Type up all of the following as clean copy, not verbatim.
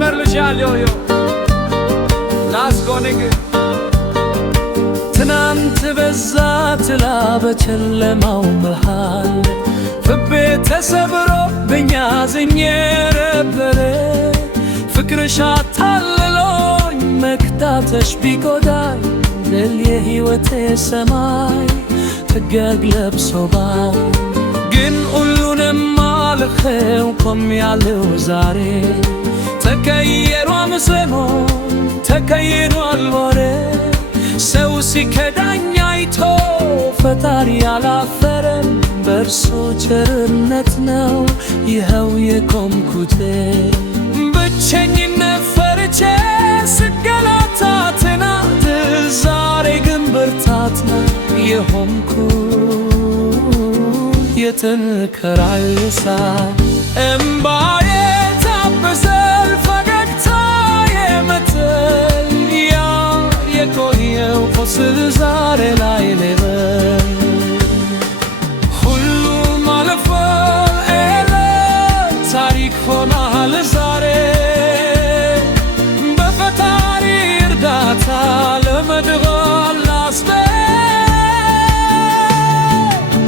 ተመርልሻለሁ ላስጎንግ ትናንት በዛ ትላ በጨለማው መሃል ፍቤ ተሰብሮ በኛ ዝኜ ነበረ ፍቅርሽ አታልሎኝ መክዳትሽ ቢጎዳኝ ድል የሕይወቴ ሰማይ ተገግ ለብሶ ባይ ግን ሁሉንም አልፌው ቆሜያለሁ ዛሬ ተቀይሯል ስሙ ተቀይሯል ወሬ ሰው ሲከዳኝ አይቶ ፈጣሪ አላፈረም በእርሱ ቸርነት ነው ይኸው የቆምኩት ብቸኝነት ፈርቼ ስገላታ ትናንት ዛሬ ግን ብርታት ነው የሆንኩት የጥንካሬ እሳት እምባዬ ታበሰል ፈገግታዬ መጥቷል ያ የቆየው ቁስል ዛሬ ላይ ሊበል ሁሉም አልፏል ታሪክ ሆኗል ዛሬ በፈጣሪ እርዳታ ለመድረስ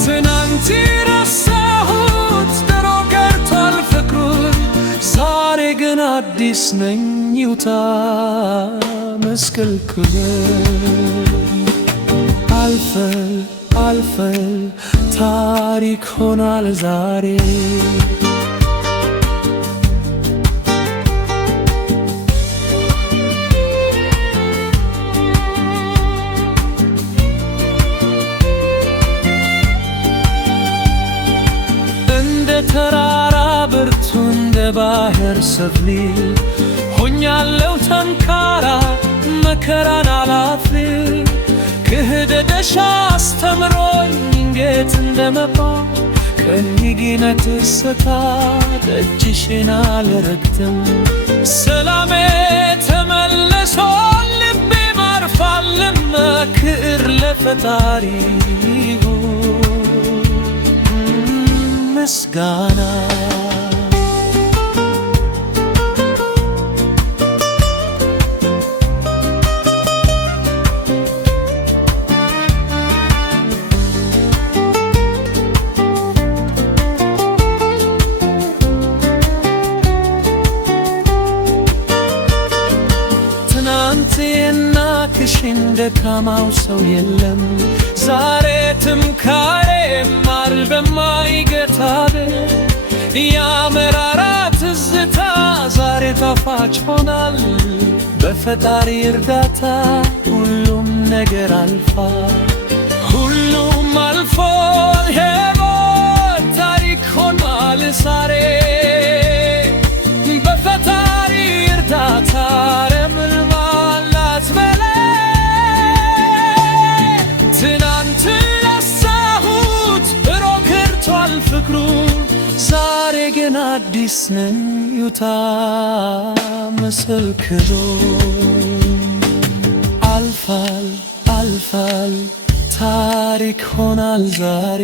ትናንት ረሳሁት ድሮ ቀርቷል ፍቅሩን ዛሬ ግን አዲስ ነኝ ይውጣ ምስቅልቅል አልፏል ታሪክ ሆኗል ዛሬ ተራራ ብርቱ እንደ ባህር ሰፊ ሆኛለሁ ጠንካራ መከራን አላፊ ክህደትሽ አስተምሮኝ እንዴት እንደመቆም ከእንግዲህ ስታት እጅሽን አልረግጥም ሰላሜ ተመልሶ ልቤ ማርፏል ክብር ለፈጣሪ ምስጋና ትናንት የናቅሽኝ ደካማው ሰው የለም ዛሬ ትምካሬ ማር በማይገታብ ያመራራ ትዝታ ዛሬ ጣፋጭ ሆኗል በፈጣሪ እርዳታ ሁሉም ነገር አልፏል ሁሉም አልፎ ሕይወት ታሪክ ሆኗል ዛሬ በፈጣሪ እርዳታ ረምልማላት በለ ትናንት ረሳሁት ድሮ ቀርቷል ፍቅሩ ዛሬ ግን አዲስ ነኝ ይውጣ ምስቅልቅሉ አልፏል ታሪክ ሆኗል ዛሬ